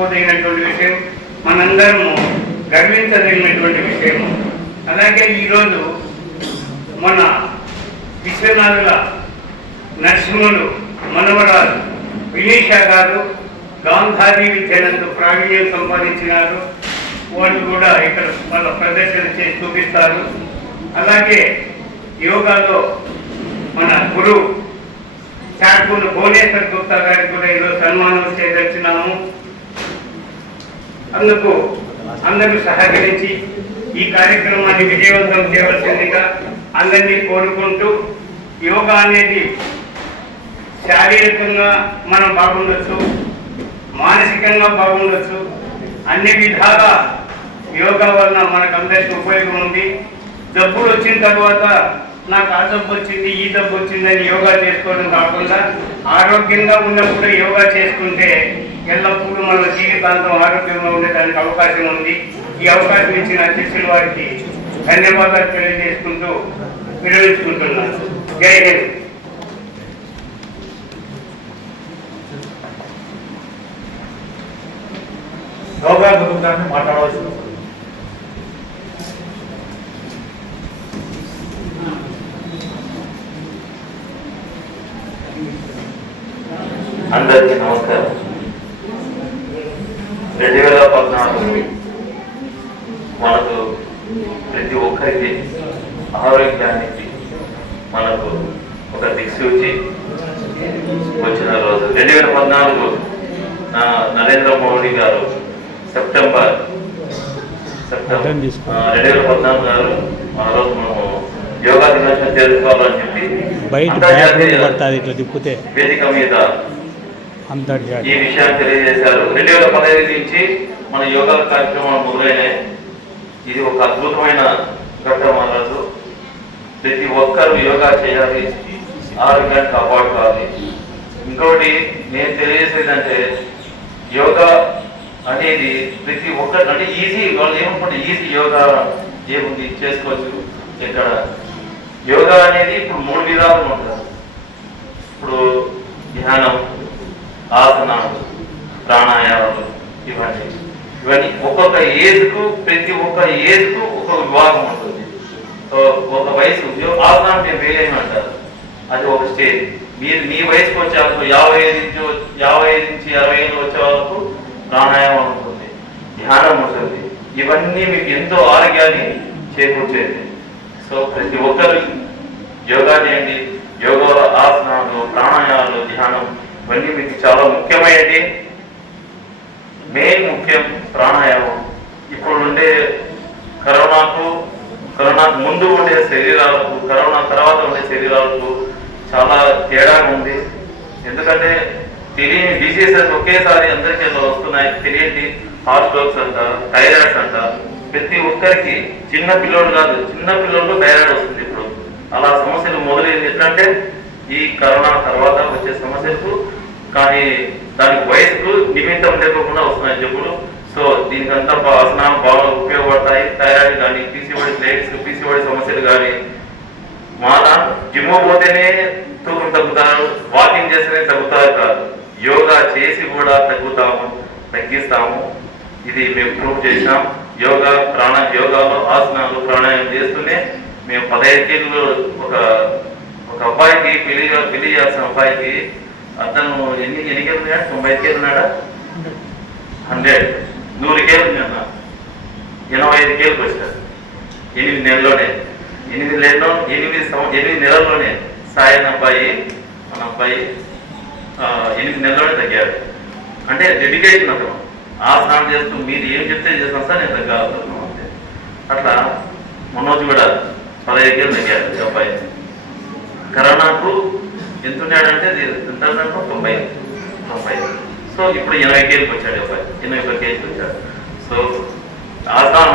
చెప్పుకోదగినటువంటి విషయం, మనందరము గర్వించదగినటువంటి విషయం. అలాగే ఈరోజు మన విశ్వనాథుల నరసింహులు మనవరాలు వినీషా గారు గాంధారీ విద్యనందు ప్రావీణ్యం సంపాదించినారు. వాళ్ళు కూడా ఇక్కడ వాళ్ళ ప్రదర్శన చేసి చూపిస్తారు. అలాగే యోగాలో మన గురువు చార్పూర్ భువనేశ్వర్ గుప్తా గారికి కూడా ఈరోజు సన్మానం చేయదలిచినాము. అందుకు అందరూ సహకరించి ఈ కార్యక్రమాన్ని విజయవంతం చేయవలసిందిగా అందరినీ కోరుకుంటూ, యోగా అనేది శారీరకంగా మనం బాగుండొచ్చు, మానసికంగా బాగుండొచ్చు. అన్ని విధాలా యోగా వలన మనకందరికీ ఉపయోగం ఉంది. జబ్బులు వచ్చిన తర్వాత నాకు ఆ జబ్బు వచ్చింది, ఈ జబ్బు వచ్చిందని యోగా చేసుకోవడం కాకుండా ఆరోగ్యంగా ఉన్నప్పుడు యోగా చేసుకుంటే ఎల్లప్పుడూ మన జీవితాంతం ఆరోగ్యంగా ఉండేదానికి అవకాశం ఉంది. ఈ అవకాశం ఇచ్చిన అధ్యక్షుల వారికి ధన్యవాదాలు తెలియజేసుకుంటూ విరమించుకుంటున్నాను. జై హింద్. యోగా గురించి మాట్లాడవలసిన అందరికీ నమస్కారం. 2014 మనకు ప్రతి ఒక్కరికి ఆరోగ్యానికి మనకు ఒక దిక్సూచి వచ్చిన రోజు 2014 నరేంద్ర మోడీ గారు సెప్టెంబర్ 2014 గారు ఆ రోజు మనము యోగా దినోత్సవం చేసుకోవాలని చెప్పి వేదిక మీద ఈ విషయాన్ని తెలియజేశారు. 2015 నుంచి మన యోగా కార్యక్రమాలు మొదలైనాయి. ఇది ఒక అద్భుతమైన ఘట్టం. రోజు ప్రతి ఒక్కరూ యోగా చేయాలి, ఆరోగ్యాన్ని కాపాడుకోవాలి. ఇంకోటి నేను తెలియజేసేదంటే, యోగా అనేది ప్రతి ఒక్కరు అంటే ఈజీ, వాళ్ళు ఏమనుకుంటే ఈజీ యోగా ఏముంది చేసుకోవచ్చు. ఇక్కడ యోగా అనేది ఇప్పుడు 3 విధాలు ఉంటారు. ఇప్పుడు ధ్యానం, ఆసనాలు, ప్రాణాయామాలు, ఇవన్నీ ఒక్కొక్క ఏజ్కు ప్రతి ఒక్క ఏజ్కు ఒక విభాగం ఉంటుంది. సో ఒక వయసు ఆసనం అంటే వేలేమి అంటారు, అది ఒక స్టేజ్. మీరు మీ వయసుకు వచ్చే వాళ్ళకు 55 నుంచి 60 ఏళ్ళు వచ్చే వాళ్ళకు ప్రాణాయామం ఉంటుంది, ధ్యానం ఉంటుంది. ఇవన్నీ మీకు ఎంతో ఆరోగ్యాన్ని చేకూర్చేది. సో ప్రతి ఒక్కరు యోగా చేయండి. యోగాలో ఆసనాలు, ప్రాణాయామాలు, ధ్యానం ఇవన్నీ మీకు చాలా ముఖ్యమైనది. మెయిన్ ముఖ్యం ప్రాణాయామం. ఇప్పుడు ఉండే కరోనాకు ముందు ఉండే శరీరాలకు, కరోనా తర్వాత ఉండే శరీరాలకు చాలా తేడా ఉంది. ఎందుకంటే తెలియని డిసీజెస్ ఒకేసారి అందరికీ వస్తున్నాయి. తెలియని హార్ట్ స్ట్రోక్స్ అంట, థైరాయిడ్స్ అంట. ప్రతి ఒక్కరికి చిన్న పిల్లలు కాదు, చిన్న పిల్లలు థైరాయిడ్ వస్తుంది ఇప్పుడు. అలా సమస్యలు మొదలైంది. ఎట్లంటే ఈ కరోనా తర్వాత వచ్చే సమస్యలకు, కానీ దానికి వయసుకు నిమిత్తం లేకుండా వస్తున్నాయి జబ్బులు. సో దీనికంతా ఆసనాలు బాగా ఉపయోగపడతాయి. థైరాయిడ్ కానీ, పీసీఓడి సమస్యలు కానీ. మాలా జిమ్ పోతేనే తూకం తగ్గుతారు, వాకింగ్ చేస్తేనే తగ్గుతారు కాదు, యోగా చేసి కూడా తగ్గిస్తాము. ఇది మేము ప్రూవ్ చేసినాం. యోగాలో ఆసనాలు, ప్రాణాయామం చేస్తూనే మేము 15 కేజీలు ఒక అబ్బాయికి పెళ్లి చేయాల్సిన అబ్బాయికి అతను ఎన్ని కేజీలు ఉన్నాడా? 95 కేజీలు ఉన్నాడా? 100 కేజీలు ఉన్నాడు. 85 కేజీలకు వచ్చాడు 8 నెలల్లోనే. 8 నెలల్లోనే సాయన్ అబ్బాయి, మన అబ్బాయి 8 నెలల్లోనే తగ్గాడు. అంటే డెడికేషన్ అతను. ఆసనాలు చేస్తూ మీరు ఏం చెప్తే చేస్తాను సార్ నేను తగ్గలుగుతాను అంతే. అట్లా మొన్నోజు కూడా 15 కేజీలు తగ్గాడు అబ్బాయి. కరోనాకు ఎంత ఉన్నాడంటే 90. సో ఇప్పుడు 80 కేజీలకు వచ్చాడు అబ్బాయి, 80 కేజీలకు వచ్చాడు. సో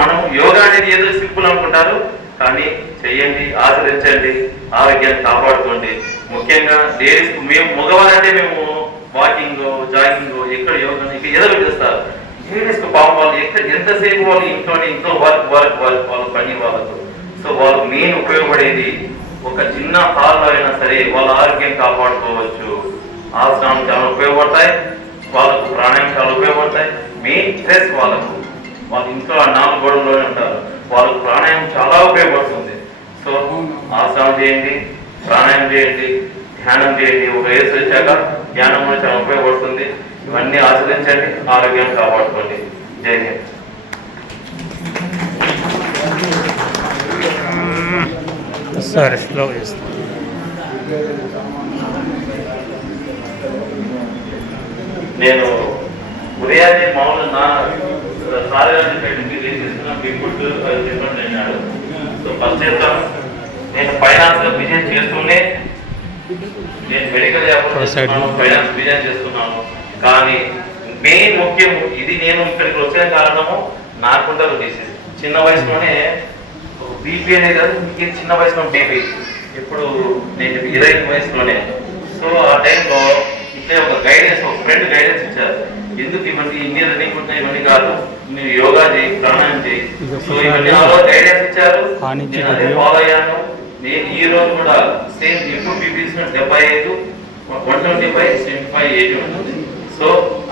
మనం యోగా అనేది ఏదో సింపుల్ అనుకుంటారు, కానీ చెయ్యండి, ఆచరించండి, ఆరోగ్యాన్ని కాపాడుకోండి. ముఖ్యంగా లేడీస్కు, మేము మగవారంటే మేము వాకింగ్, జాగింగ్, ఎక్కడ యోగా ఎదురు చేస్తారు. లేడీస్కు పాపం వాళ్ళు ఎంతసేపు వాళ్ళు ఇంట్లో వాళ్ళ పని వాళ్ళకు. సో వాళ్ళకు మెయిన్ ఉపయోగపడేది ఒక చిన్న హాల్లో అయినా సరే వాళ్ళ ఆరోగ్యం కాపాడుకోవచ్చు. ఆసనాలు చాలా ఉపయోగపడతాయి, వాళ్ళకు ప్రాణాయామం చాలా ఉపయోగపడతాయి. మెయిన్ స్ట్రెస్ వాళ్ళకు, వాళ్ళ ఇంట్లో ఆ 4 గోడల్లోనే ఉంటారు, వాళ్ళకు ప్రాణాయామం చాలా ఉపయోగపడుతుంది. సో ఆసనం చేయండి, ప్రాణాయామం చేయండి, ధ్యానం చేయండి. ఒక వయసు వచ్చాక ధ్యానం కూడా చాలా ఉపయోగపడుతుంది. ఇవన్నీ ఆచరించండి, ఆరోగ్యం కాపాడుకోండి. జై హింద్. సరే స్లో చేస్తాను. నేను ఉదయాన్నే మామూలు నా సాధారణ ఫుడ్ చెప్పండి అన్నాడు. సో ఫస్ట్ చేస్తాను. నేను ఫైనాన్స్ లో బిజినెస్ చేస్తూనే, నేను మెడికల్ ఫైనాన్స్ బిజినెస్ చేస్తున్నాను. కానీ మెయిన్ ముఖ్యం ఇది, నేను ఇక్కడికి వచ్చిన కారణము నాకుంటే డిసీజ్. చిన్న వయసులోనే బీపీ అనేది కాదు, చిన్న వయసులో బీపీ. ఇప్పుడు నేను 20 వయసులోనే. సో ఆ టైంలో ఇట్లే ఒక గైడెన్స్, ఒక ఫ్రెండ్ గైడెన్స్ ఇచ్చారు. ఎందుకు ఇవన్నీ ఇన్ని రన్నింగ్ ఉంటున్నాయి, ఇవన్నీ కాదు, నువ్వు యోగా చేయి, ప్రాణాయామం చేయి. సో ఇవన్నీ గైడెన్స్ ఇచ్చారు, నేను అదే ఫాలో అయ్యాను. నేను ఈ రోజు కూడా సేమ్ ఇప్పుడు బీపీ 75, 125, 75, 80 ఉంటుంది. సో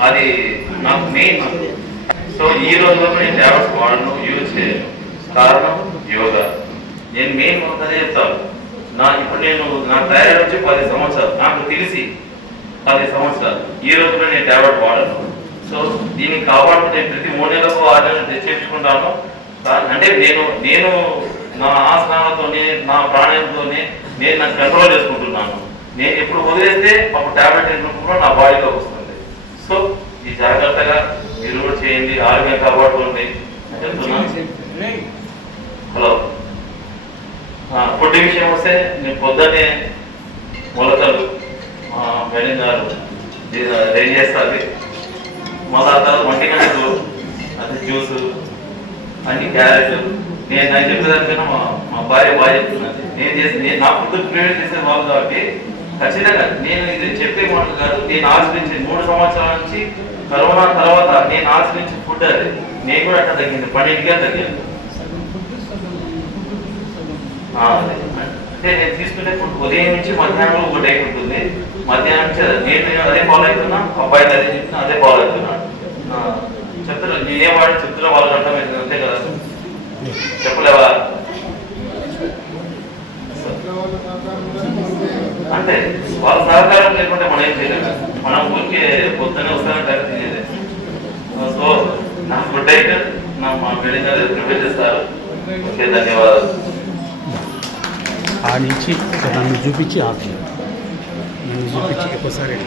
అది నాకు మెయిన్. సో ఈ రోజులో నేను ట్యాబ్లెట్స్ వాడను, యూజ్ చేయను. కారణం యోగా. నేను మెయిన్ అదే చెప్తాను. ఇప్పుడు నా తయారు వచ్చి 10 సంవత్సరాలు, నాకు తెలిసి 10 సంవత్సరాలు. ఈ రోజు కూడా నేను ట్యాబ్లెట్ వాడను. సో దీన్ని కాపాడుతూ నేను ప్రతి 3 నెలలకు 6 నెలలు తెచ్చేసుకుంటాను. అంటే నేను నా ఆసనాలతోనే, నా ప్రాణాయంతోనే నేను నాకు కంట్రోల్ చేసుకుంటున్నాను. నేను ఎప్పుడు వదిలేస్తే అప్పుడు ట్యాబ్లెట్ కూడా నా బాడీలోకి వస్తుంది. సో ఈ జాగ్రత్తగా మీరు కూడా చేయండి, ఆరోగ్యం కాపాడుకోండి చెప్తున్నాను. హలో, ఫుడ్ విషయం వస్తే నేను పొద్దున్నే మొలకలు, మేడం గారు రెడీ చేస్తుంది. మళ్ళీ ఆ తర్వాత 1 గంటకు అది జ్యూస్, అన్ని క్యారెట్. నేను చెప్పేదానికన్నా మా భార్య బాగా చెప్తున్నది. నేను నా ఫుడ్ ప్రిపేర్ చేసే వాళ్ళు కాబట్టి ఖచ్చితంగా నేను ఇది చెప్పే మాటలు కాదు, నేను ఆశ్రయించి 3 సంవత్సరాల నుంచి కరోనా తర్వాత నేను ఆశ్రయించిన ఫుడ్ అది. నేను కూడా అట్లా తగ్గింది, 12గా తగ్గింది. అంటే నేను తీసుకునే ఫుడ్ ఉదయం నుంచి మధ్యాహ్నం ఒక టైం ఉంటుంది. మధ్యాహ్నం నుంచి నేను అదే ఫాలో అవుతున్నా, అబ్బాయి అదే చెప్తున్నా, అదే ఫాలో అవుతున్నాను. చెప్తారు నేనేం వాడి చెప్తున్నా, వాళ్ళకి అర్థమవుతుంది, అంతే కదా. చెప్పలేవా? అంటే వాళ్ళ సహకారం లేకుంటే మనం ఏం చేయలేదు. మనం ఊరికే పొద్దున్నే వస్తానని కలిసి తినేది. సో నా ఫుడ్ అయితే మా బిల్డింగ్ అది ప్రిపేర్ చేస్తారు. ఓకే, ధన్యవాదాలు. ఆ నుంచి నన్ను చూపించి ఆపి, నన్ను చూపించి ఒకసారి